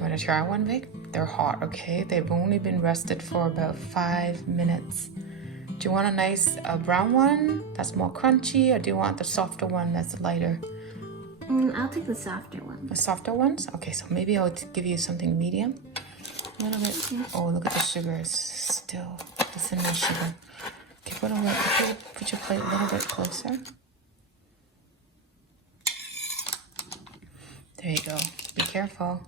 you want to try one, Vic? They're hot, okay? They've only been rested for about 5 minutes. Do you want a nice brown one that's more crunchy, or do you want the softer one that's lighter? I'll take the softer one. The softer ones? Okay, so maybe I'll give you something medium. A little bit. Okay. Oh, look at the sugar. It's still the cinnamon sugar. Okay, put your plate a little bit closer. There you go. Be careful.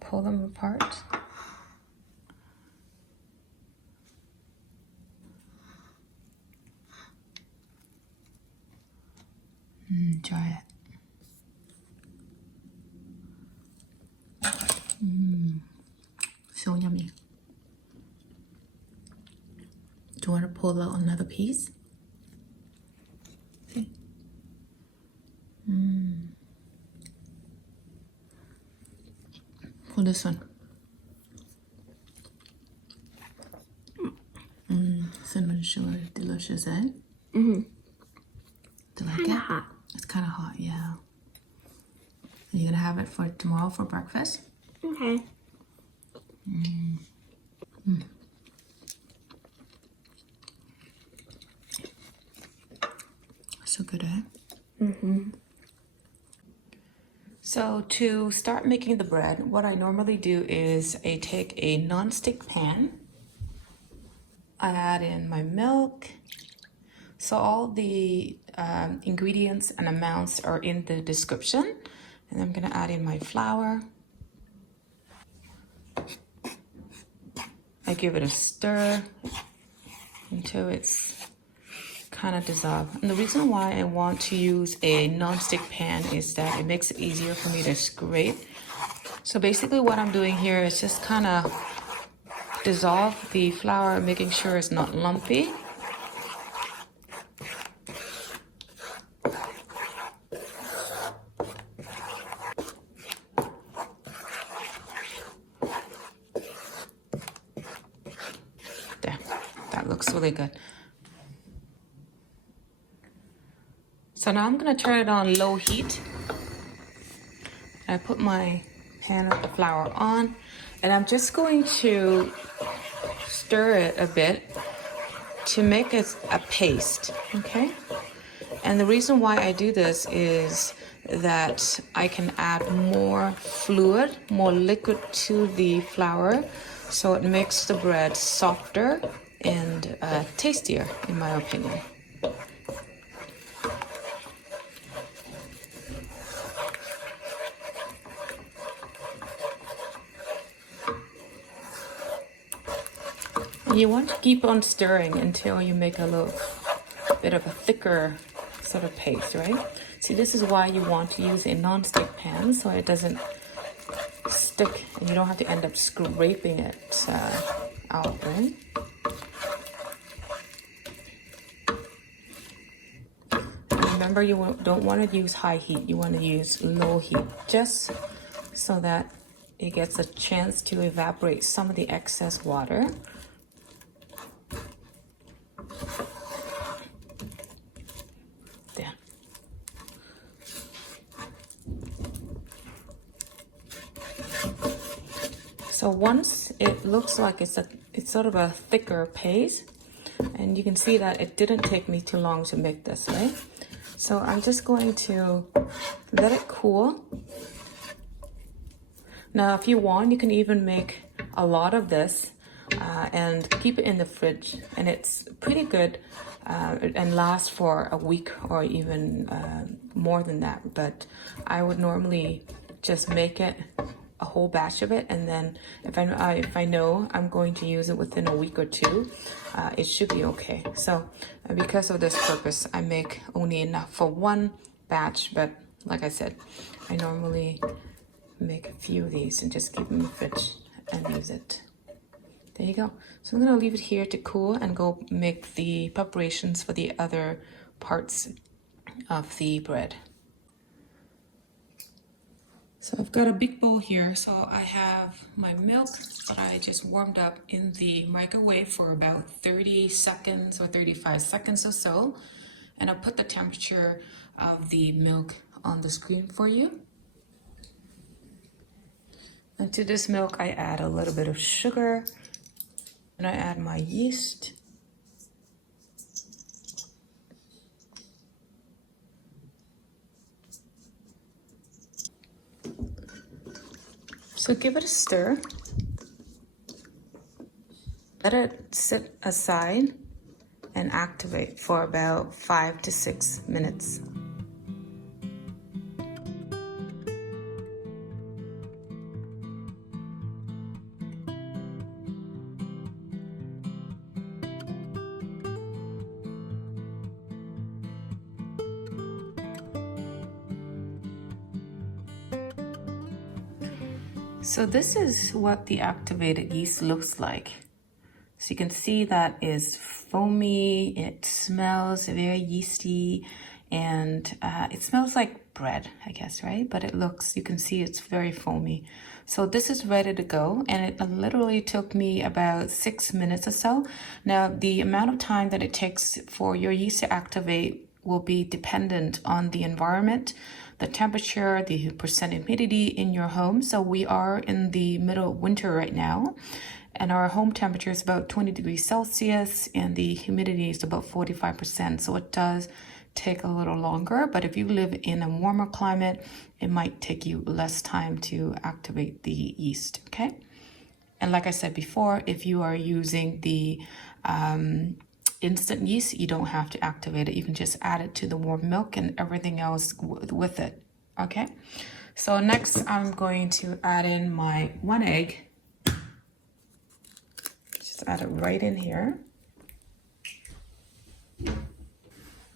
Pull them apart. Try it. So yummy. Do you want to pull out another piece? Okay. Pull this one. Cinnamon sugar, delicious, eh? Do you like it? Hot. It's kind of hot, yeah. Are you gonna have it for tomorrow for breakfast? Okay. So good, eh? So to start making the bread, what I normally do is I take a non-stick pan. I add in my milk. So all the ingredients and amounts are in the description. And I'm gonna add in my flour. I give it a stir until it's kind of dissolved. And the reason why I want to use a non-stick pan is that it makes it easier for me to scrape. So basically what I'm doing here is just kind of dissolve the flour, making sure it's not lumpy. There, that looks really good. So now I'm gonna turn it on low heat. I put my pan with the flour on, and I'm just going to stir it a bit to make it a paste, okay? And the reason why I do this is that I can add more fluid, more liquid to the flour, so it makes the bread softer and tastier, in my opinion. You want to keep on stirring until you make a little bit of a thicker sort of paste, right? See, this is why you want to use a non-stick pan, so it doesn't stick and you don't have to end up scraping it out, right? And remember, you don't want to use high heat. You want to use low heat, just so that it gets a chance to evaporate some of the excess water. There. So once it looks like it's sort of a thicker paste, and you can see that it didn't take me too long to make this, right? So I'm just going to let it cool. Now, if you want, you can even make a lot of this and keep it in the fridge, and it's pretty good and lasts for a week or even more than that. But I would normally just make it a whole batch of it, and then if I know I'm going to use it within a week or two, it should be okay. So because of this purpose, I make only enough for one batch, but like I said, I normally make a few of these and just keep them in the fridge and use it. There you go. So I'm gonna leave it here to cool and go make the preparations for the other parts of the bread. So I've got a big bowl here. So I have my milk that I just warmed up in the microwave for about 30 seconds or 35 seconds or so. And I'll put the temperature of the milk on the screen for you. And to this milk, I add a little bit of sugar, and I add my yeast. So give it a stir. Let it sit aside and activate for about 5 to 6 minutes. So this is what the activated yeast looks like. So you can see that is foamy, it smells very yeasty, and it smells like bread, I guess, right? But it looks, you can see it's very foamy. So this is ready to go, and it literally took me about 6 minutes or so. Now, the amount of time that it takes for your yeast to activate will be dependent on the environment, the temperature, the percent humidity in your home. So we are in the middle of winter right now, and our home temperature is about 20 degrees Celsius, and the humidity is about 45%. So it does take a little longer, but if you live in a warmer climate, it might take you less time to activate the yeast, okay? And like I said before, if you are using the instant yeast, you don't have to activate it. You can just add it to the warm milk and everything else with it, okay? So next I'm going to add in my 1 egg. Just add it right in here.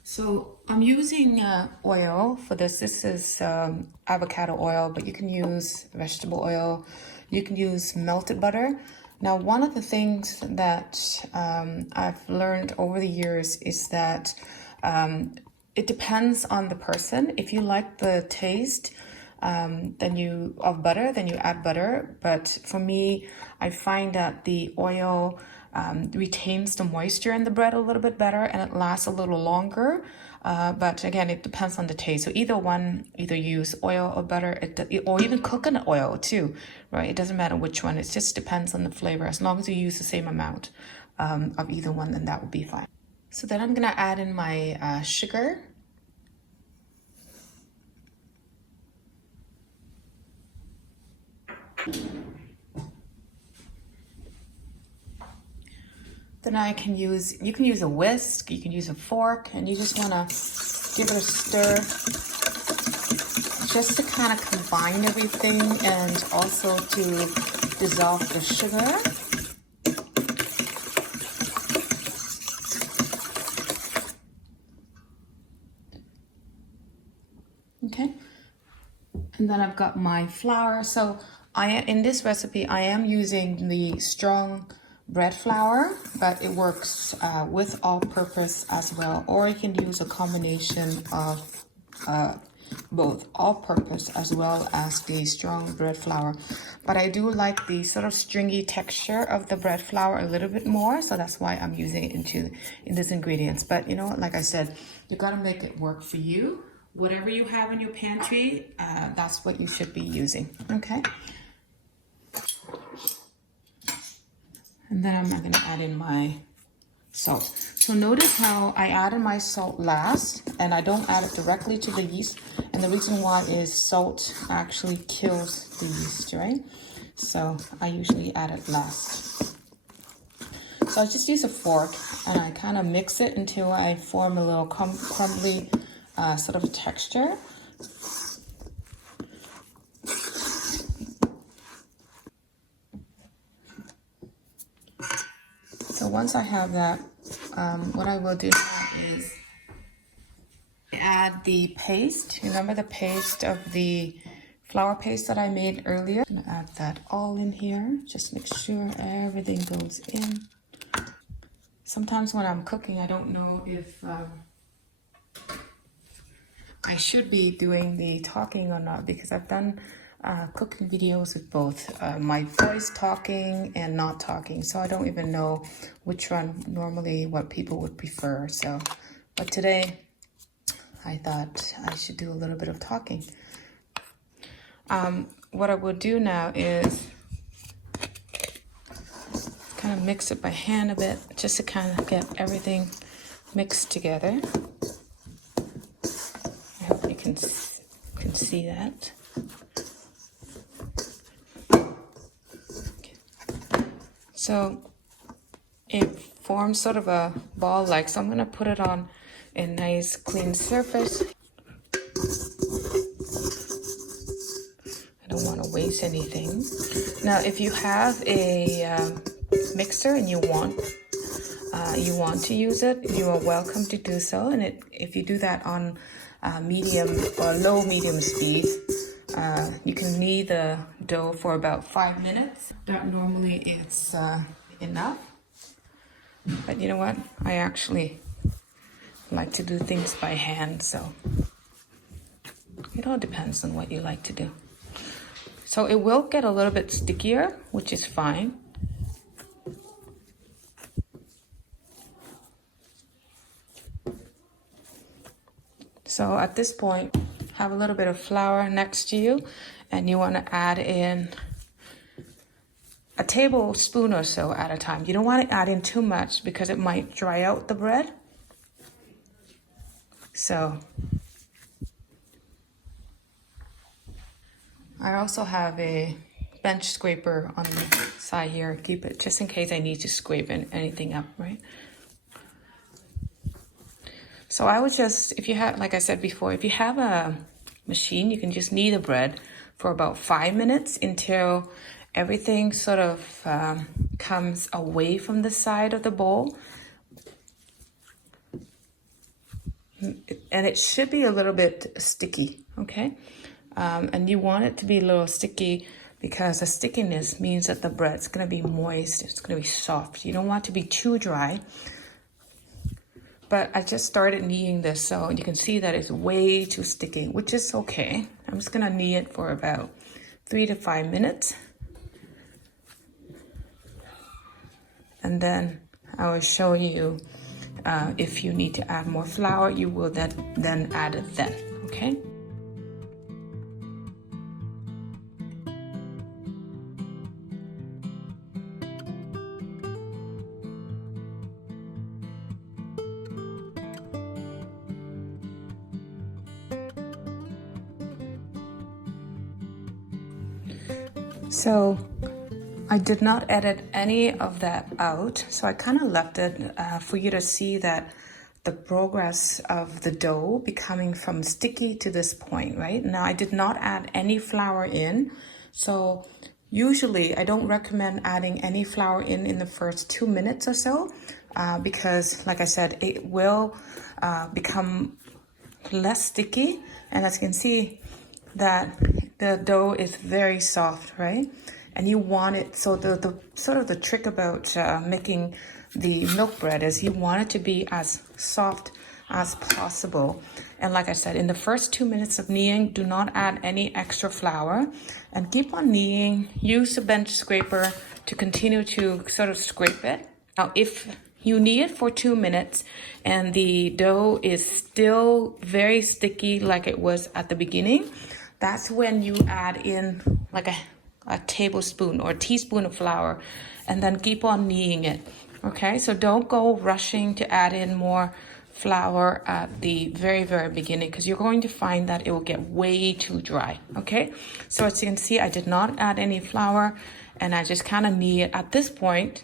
So I'm using oil for this. This is avocado oil, but you can use vegetable oil. You can use melted butter. Now, one of the things that I've learned over the years is that it depends on the person. If you like the taste of butter, then you add butter. But for me, I find that the oil retains the moisture in the bread a little bit better, and it lasts a little longer. But again, it depends on the taste. So either use oil or butter, or even coconut oil too, right? It doesn't matter which one. It just depends on the flavor. As long as you use the same amount of either one, then that would be fine. So then I'm gonna add in my sugar. Then you can use a whisk, you can use a fork, and you just wanna give it a stir just to kind of combine everything and also to dissolve the sugar. Okay, and then I've got my flour. So in this recipe, I am using the strong bread flour, but it works with all-purpose as well, or you can use a combination of both all-purpose as well as the strong bread flour. But I do like the sort of stringy texture of the bread flour a little bit more, so that's why I'm using it in these ingredients. But you know what, like I said, you gotta make it work for you. Whatever you have in your pantry, that's what you should be using, okay? And then I'm going to add in my salt. So notice how I added my salt last, and I don't add it directly to the yeast. And the reason why is salt actually kills the yeast, right? So I usually add it last. So I just use a fork and I kind of mix it until I form a little crumbly sort of texture. So once I have that, what I will do now is add the paste. Remember the paste of the flour paste that I made earlier? I'm gonna add that all in here. Just make sure everything goes in. Sometimes when I'm cooking, I don't know if I should be doing the talking or not, because I've done cooking videos with both my voice talking and not talking, so I don't even know which one normally what people would prefer. So, but today I thought I should do a little bit of talking. what I will do now is kind of mix it by hand a bit, just to kind of get everything mixed together. I hope you can see that. Okay. So it forms sort of a ball-like, so I'm going to put it on a nice clean surface. I don't want to waste anything. Now, if you have a mixer and you want to use it, you are welcome to do so. And if you do that on medium or low medium speed, you can knead the dough for about 5 minutes. That normally it's enough. But you know what? I actually like to do things by hand, so it all depends on what you like to do. So it will get a little bit stickier, which is fine. So at this point, have a little bit of flour next to you, and you want to add in a tablespoon or so at a time. You don't want to add in too much because it might dry out the bread. So I also have a bench scraper on the side here. Keep it just in case I need to scrape anything up, right? So I would just, if you have, like I said before, if you have a machine, you can just knead the bread for about 5 minutes until everything sort of comes away from the side of the bowl. And it should be a little bit sticky, okay? And you want it to be a little sticky because the stickiness means that the bread's gonna be moist, it's gonna be soft. You don't want it to be too dry. But I just started kneading this, so you can see that it's way too sticky, which is okay. I'm just gonna knead it for about 3 to 5 minutes. And then I will show you if you need to add more flour, you will then add it then, okay? So I did not edit any of that out, so I kind of left it for you to see that the progress of the dough becoming from sticky to this point, right? Now I did not add any flour in, so usually I don't recommend adding any flour in the first 2 minutes or so, because like I said, it will become less sticky, and as you can see that the dough is very soft, right? And you want it, so the sort of the trick about making the milk bread is you want it to be as soft as possible. And like I said, in the first 2 minutes of kneading, do not add any extra flour and keep on kneading. Use the bench scraper to continue to sort of scrape it. Now, if you knead it for 2 minutes and the dough is still very sticky like it was at the beginning, that's when you add in like a tablespoon or a teaspoon of flour and then keep on kneading it. Okay, so don't go rushing to add in more flour at the very, very beginning because you're going to find that it will get way too dry. Okay, so as you can see, I did not add any flour and I just kind of knead it. At this point,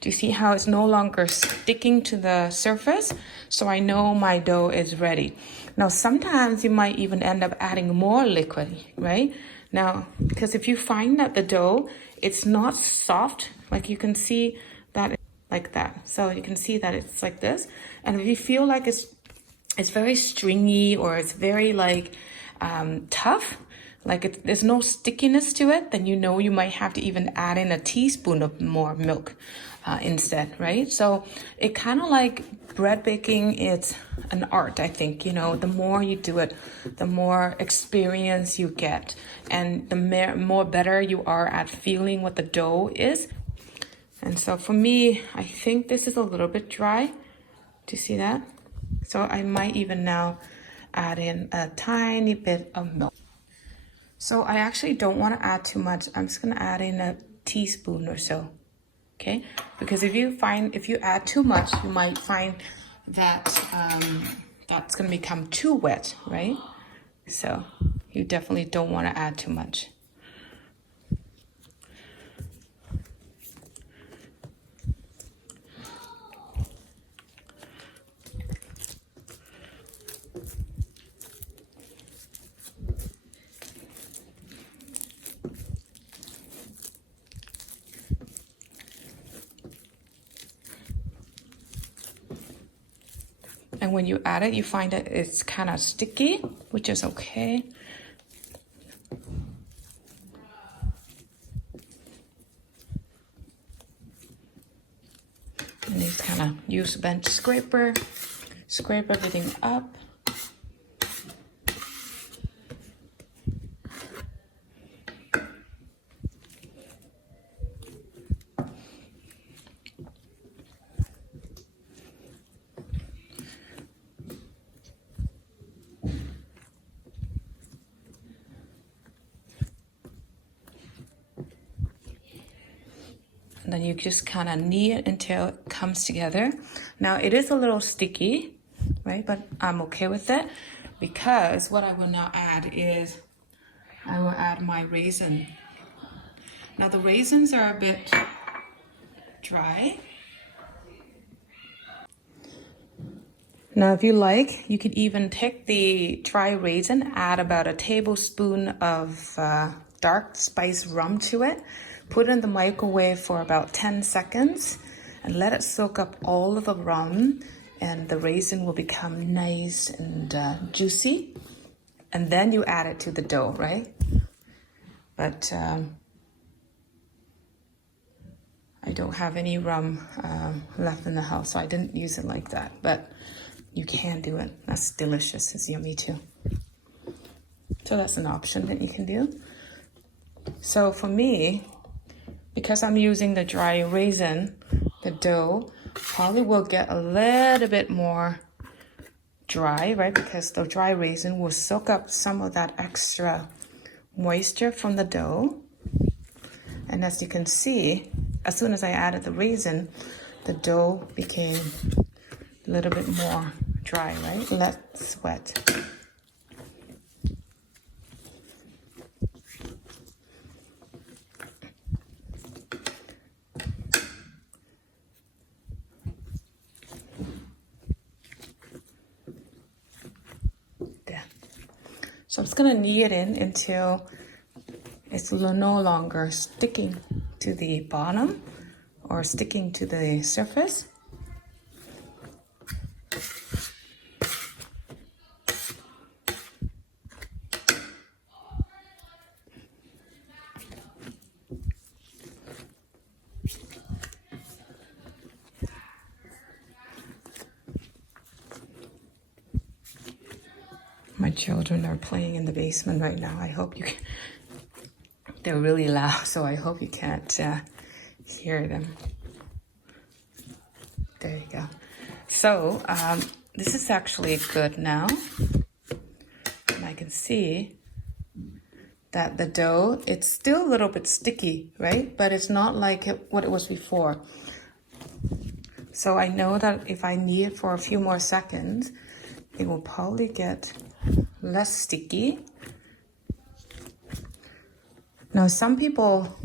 do you see how it's no longer sticking to the surface? So I know my dough is ready. Now, sometimes you might even end up adding more liquid, right? Now, because if you find that the dough, it's not soft, like you can see that like that. So you can see that it's like this. And if you feel like it's very stringy or it's very like tough, like there's no stickiness to it, then you know you might have to even add in a teaspoon of more milk instead, right? So it kind of like bread baking, it's an art, I think. You know, the more you do it, the more experience you get, and the more better you are at feeling what the dough is. And so for me, I think this is a little bit dry. Do you see that? So I might even now add in a tiny bit of milk. So I actually don't want to add too much. I'm just going to add in a teaspoon or so. Okay, because if you add too much, you might find that that's going to become too wet, right? So you definitely don't want to add too much. And when you add it, you find that it's kind of sticky, which is okay. And you just kind of use a bench scraper, scrape everything up. And then you just kind of knead it until it comes together. Now it is a little sticky, right? But I'm okay with it because what I will now add is I will add my raisin. Now the raisins are a bit dry. Now if you like, you could even take the dry raisin, add about a tablespoon of dark spice rum to it, put it in the microwave for about 10 seconds and let it soak up all of the rum, and the raisin will become nice and juicy. And then you add it to the dough, right? But I don't have any rum left in the house, so I didn't use it like that. But you can do it. That's delicious. It's yummy too. So that's an option that you can do. So for me, because I'm using the dry raisin, the dough probably will get a little bit more dry, right? Because the dry raisin will soak up some of that extra moisture from the dough. And as you can see, as soon as I added the raisin, the dough became a little bit more dry, right? Less wet. There. So I'm just gonna knead it in until it's no longer sticking to the bottom or sticking to the surface. My children are playing in the basement right now. I hope you can. They're really loud, so I hope you can't hear them. There you go. So this is actually good now. And I can see that the dough, it's still a little bit sticky, right? But it's not like what it was before. So I know that if I knead it for a few more seconds, it will probably get less sticky. Now, some people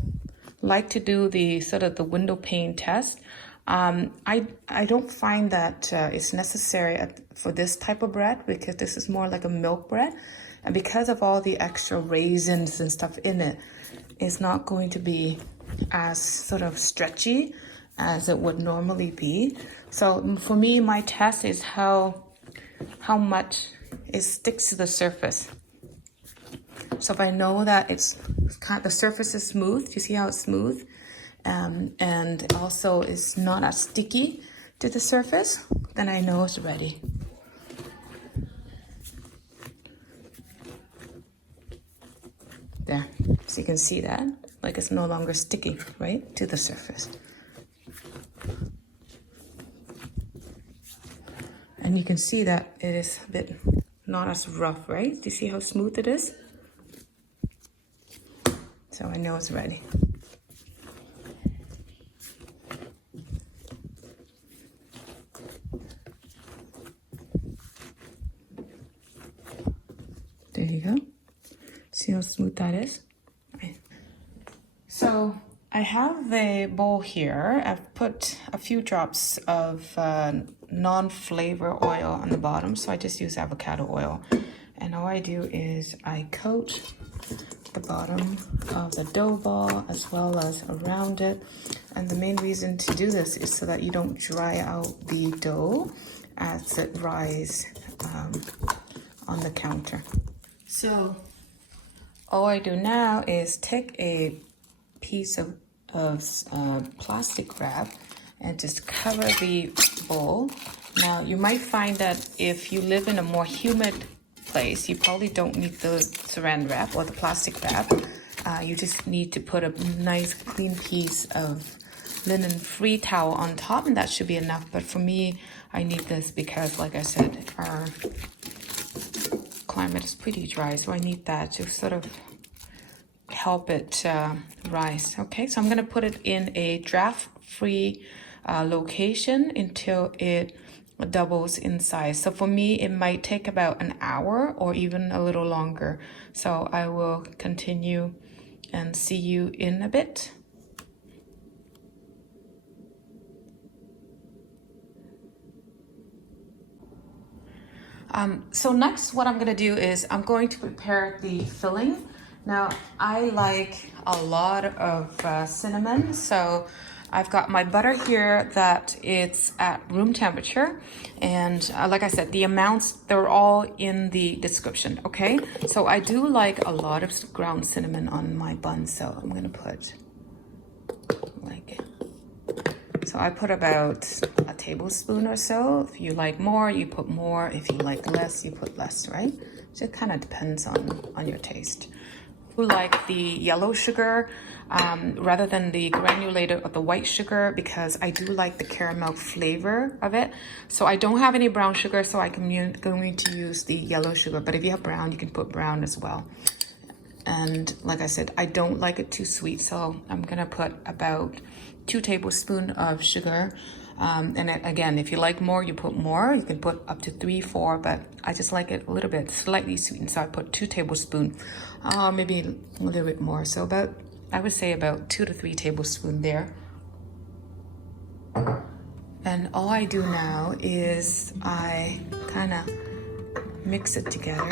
like to do the sort of the window pane test. I don't find that it's necessary for this type of bread because this is more like a milk bread. And because of all the extra raisins and stuff in it, it's not going to be as sort of stretchy as it would normally be. So for me, my test is how much it sticks to the surface. So if I know that the surface is smooth, you see how it's smooth? And also it's not as sticky to the surface, then I know it's ready. There, so you can see that, like it's no longer sticky, right, to the surface. And you can see that it is a bit not as rough, right? Do you see how smooth it is? So I know it's ready. There you go. See how smooth that is? Right. So I have a bowl here. I've put a few drops of non-flavor oil on the bottom, so I just use avocado oil. And all I do is I coat the bottom of the dough ball as well as around it. And the main reason to do this is so that you don't dry out the dough as it rises on the counter. So all I do now is take a piece of plastic wrap and just cover the bowl. Now you might find that if you live in a more humid place, you probably don't need the saran wrap or the plastic wrap. You just need to put a nice clean piece of linen-free towel on top, and that should be enough. But for me, I need this because, like I said, our climate is pretty dry, so I need that to sort of help it rise. Okay, so I'm gonna put it in a draft-free location until it doubles in size. So for me, it might take about an hour or even a little longer. So I will continue and see you in a bit. So next, what I'm gonna do is I'm going to prepare the filling. Now, I like a lot of cinnamon, so I've got my butter here that it's at room temperature. And like I said, the amounts, they're all in the description, okay? So I do like a lot of ground cinnamon on my buns, so I'm gonna put so I put about a tablespoon or so. If you like more, you put more. If you like less, you put less, right? So it kind of depends on your taste. Who like the yellow sugar rather than the granulated or the white sugar, because I do like the caramel flavor of it. So I don't have any brown sugar, so I'm going to use the yellow sugar. But if you have brown, you can put brown as well. And like I said, I don't like it too sweet, so I'm gonna put about 2 tablespoons of sugar. And again, if you like more, you put more. You can put up to 3, 4, but I just like it a little bit slightly sweetened, so I put 2 tablespoons, maybe a little bit more. So about, I would say about 2 to 3 tablespoons there. And all I do now is I kind of mix it together.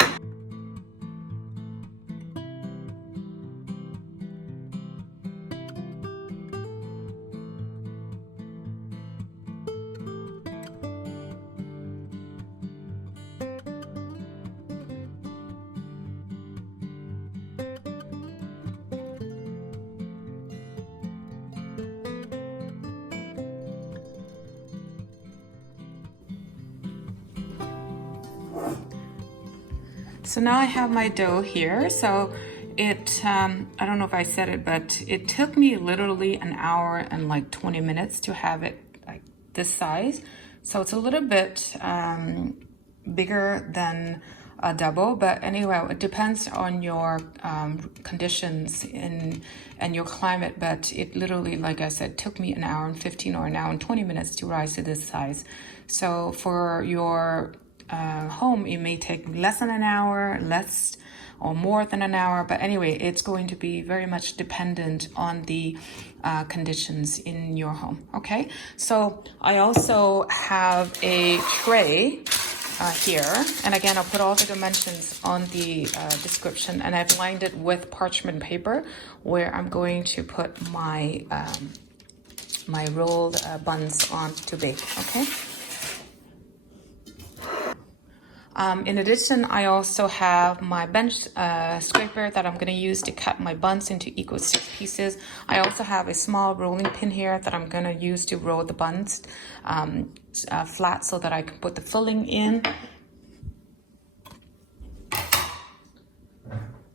So now I have my dough here. So it, I don't know if I said it, but it took me literally an hour and like 20 minutes to have it like this size. So it's a little bit bigger than a double, but anyway, it depends on your conditions and your climate. But it literally, like I said, took me an hour and 15 or an hour and 20 minutes to rise to this size. So for your home, it may take less than an hour, less or more than an hour, but anyway, it's going to be very much dependent on the conditions in your home. Okay, so I also have a tray here, and again, I'll put all the dimensions on the description, and I've lined it with parchment paper where I'm going to put my my rolled buns on to bake. Okay. In addition, I also have my bench scraper that I'm going to use to cut my buns into equal 6 pieces. I also have a small rolling pin here that I'm going to use to roll the buns flat so that I can put the filling in.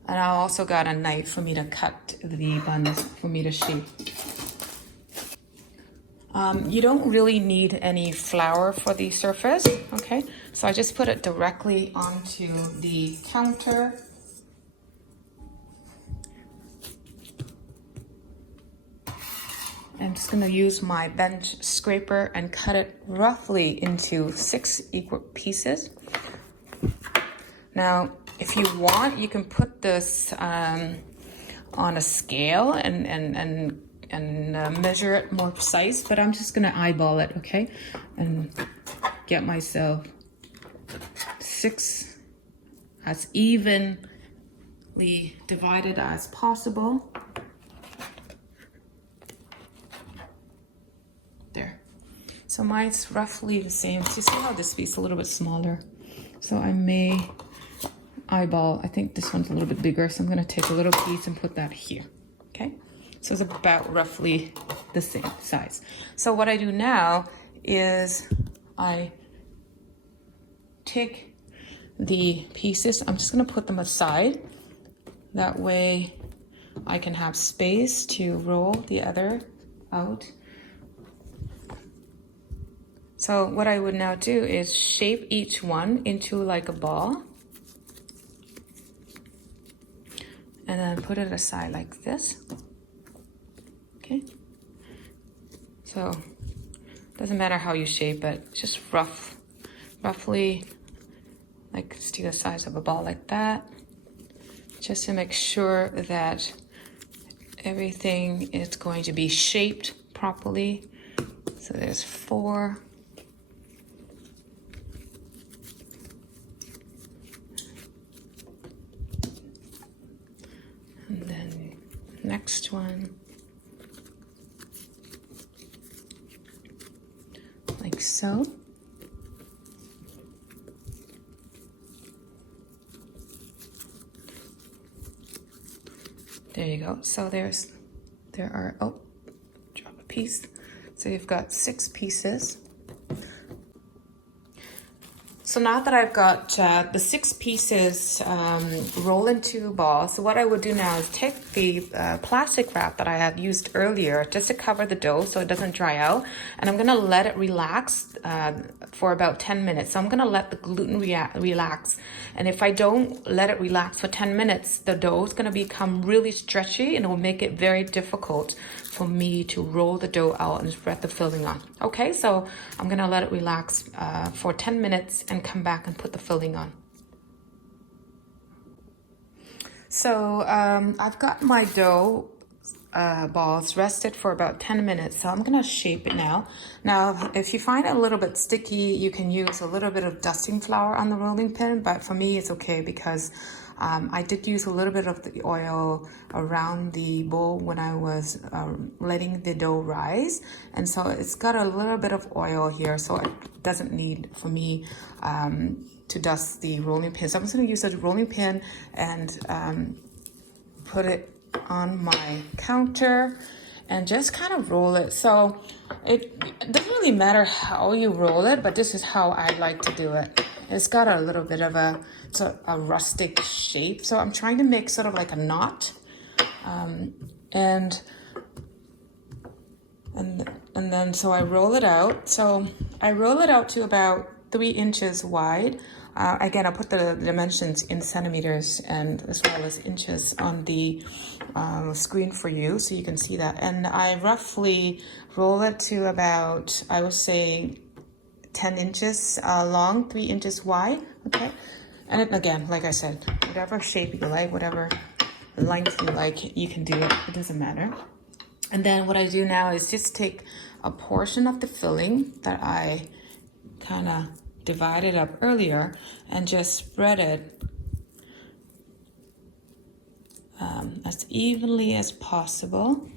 And I also got a knife for me to cut the buns for me to shape. You don't really need any flour for the surface, okay? So I just put it directly onto the counter. I'm just gonna use my bench scraper and cut it roughly into 6 equal pieces. Now, if you want, you can put this on a scale and measure it more precise, but I'm just gonna eyeball it, okay? And get myself 6 as evenly divided as possible. There. So mine's roughly the same. So you see how this piece is a little bit smaller? So I may eyeball, I think this one's a little bit bigger, so I'm gonna take a little piece and put that here, okay? So it's about roughly the same size. So what I do now is I take the pieces, I'm just gonna put them aside. That way I can have space to roll the other out. So what I would now do is shape each one into like a ball. And then put it aside like this. Okay. So doesn't matter how you shape it, just roughly like to the size of a ball like that. Just to make sure that everything is going to be shaped properly. So there's 4. And then next one, like so. There you go. So there are, oh, drop a piece. So you've got 6 pieces. So now that I've got the 6 pieces rolled into a ball, so what I would do now is take the plastic wrap that I had used earlier just to cover the dough so it doesn't dry out, and I'm gonna let it relax for about 10 minutes. So I'm gonna let the gluten relax, and if I don't let it relax for 10 minutes, the dough is gonna become really stretchy and it will make it very difficult for me to roll the dough out and spread the filling on. Okay, so I'm gonna let it relax for 10 minutes and come back and put the filling on. So I've got my dough balls rested for about 10 minutes, so I'm gonna shape it now. Now, if you find it a little bit sticky, you can use a little bit of dusting flour on the rolling pin, but for me it's okay because I did use a little bit of the oil around the bowl when I was letting the dough rise, and so it's got a little bit of oil here, so it doesn't need for me to dust the rolling pin. So I'm just going to use a rolling pin and put it on my counter and just kind of roll it. So it doesn't really matter how you roll it, but this is how I like to do it. It's got a little bit of a rustic shape. So I'm trying to make sort of like a knot. And then so I roll it out. So I roll it out to about 3 inches wide. Again, I'll put the dimensions in centimeters and as well as inches on the screen for you so you can see that. And I roughly roll it to about, I would say, 10 inches long, 3 inches wide, okay? And it, again, like I said, whatever shape you like, whatever length you like, you can do it. It doesn't matter. And then what I do now is just take a portion of the filling that I kind of divided up earlier and just spread it as evenly as possible,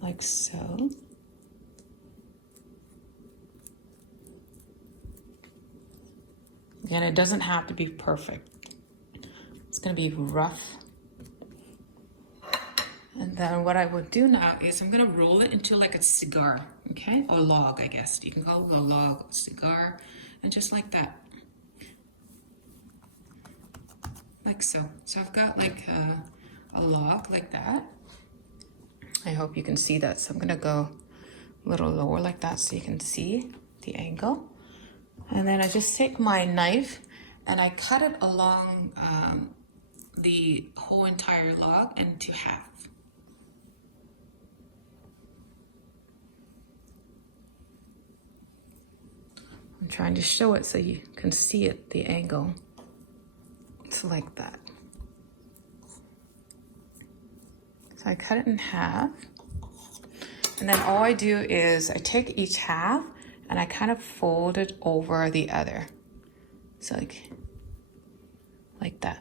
like so. Again, it doesn't have to be perfect. It's going to be rough. And then what I would do now is I'm going to roll it into like a cigar, okay? Or log, I guess. You can call it a log, a cigar, and just like that. Like so. So I've got like a log like that. I hope you can see that. So I'm going to go a little lower like that so you can see the angle. And then I just take my knife and I cut it along the whole entire log into half. I'm trying to show it so you can see it, the angle. It's like that. So I cut it in half. And then all I do is I take each half and I kind of fold it over the other. So like that.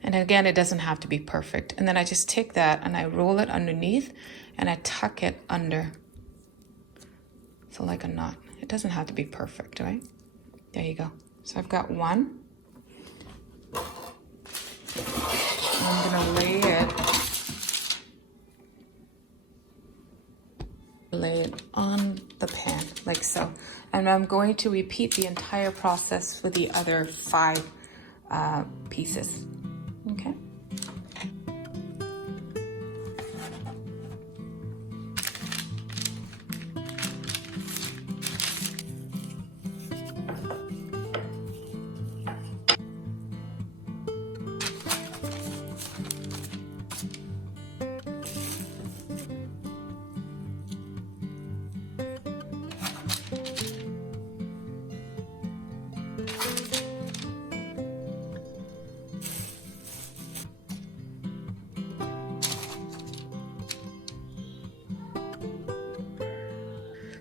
And again, it doesn't have to be perfect. And then I just take that and I roll it underneath and I tuck it under. So like a knot. It doesn't have to be perfect, right? There you go. So I've got one. I'm gonna lay it on the pan, like so. And I'm going to repeat the entire process with the other 5 pieces, okay?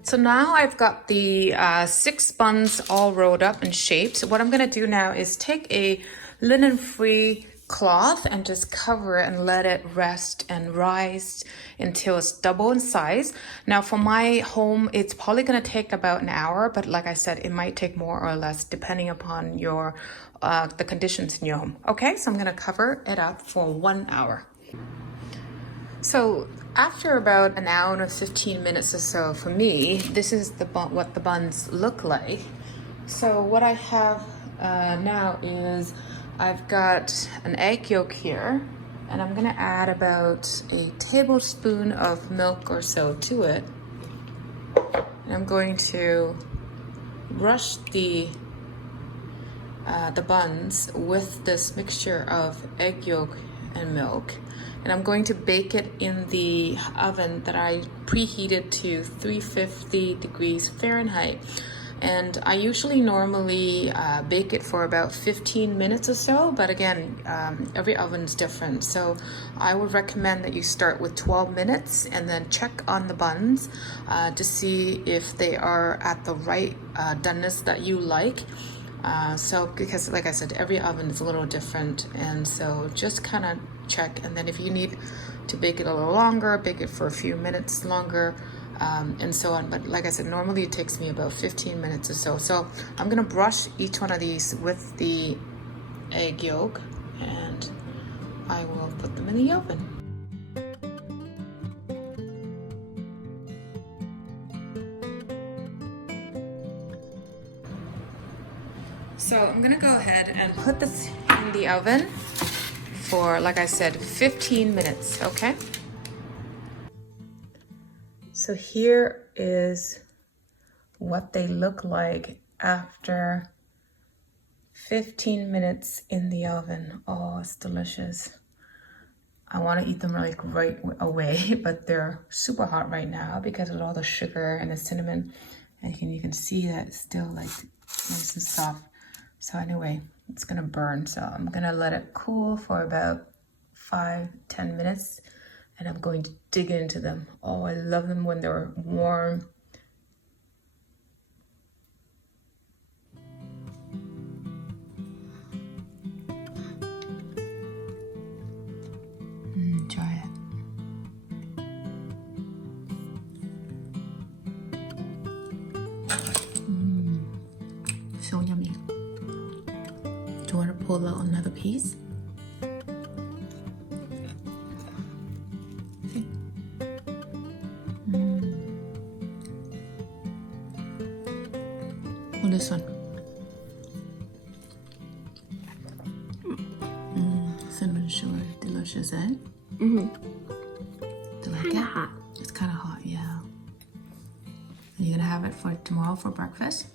So now I've got the 6 buns all rolled up and shaped. So what I'm gonna do now is take a linen-free cloth and just cover it and let it rest and rise until it's double in size. Now for my home, it's probably gonna take about an hour, but like I said, it might take more or less depending upon your the conditions in your home. Okay, so I'm gonna cover it up for 1 hour. So after about an hour and 15 minutes or so for me, this is what the buns look like. So what I have now is I've got an egg yolk here, and I'm gonna add about a tablespoon of milk or so to it. And I'm going to brush the buns with this mixture of egg yolk and milk. And I'm going to bake it in the oven that I preheated to 350 degrees Fahrenheit. And I usually normally bake it for about 15 minutes or so, but again, every oven's different. So I would recommend that you start with 12 minutes and then check on the buns to see if they are at the right doneness that you like. So because like I said, every oven is a little different, and so just kind of check, and then if you need to bake it a little longer, bake it for a few minutes longer, and so on. But like I said, normally it takes me about 15 minutes or so. So I'm gonna brush each one of these with the egg yolk, and I will put them in the oven. So I'm gonna go ahead and put this in the oven for, like I said, 15 minutes, okay? So here is what they look like after 15 minutes in the oven. Oh, it's delicious. I want to eat them like right away, but they're super hot right now because of all the sugar and the cinnamon. And you can see that it's still like nice and soft. So anyway, it's gonna burn. So I'm gonna let it cool for about 5-10 minutes, and I'm going to dig into them. Oh, I love them when they're warm. Try it. So yummy. Do you want to pull out another piece? See? Oh, this one. Cinnamon sugar, delicious, eh? Mm-hmm. Do you like it? Hot. It's kind of hot, yeah. Are you gonna have it for tomorrow for breakfast?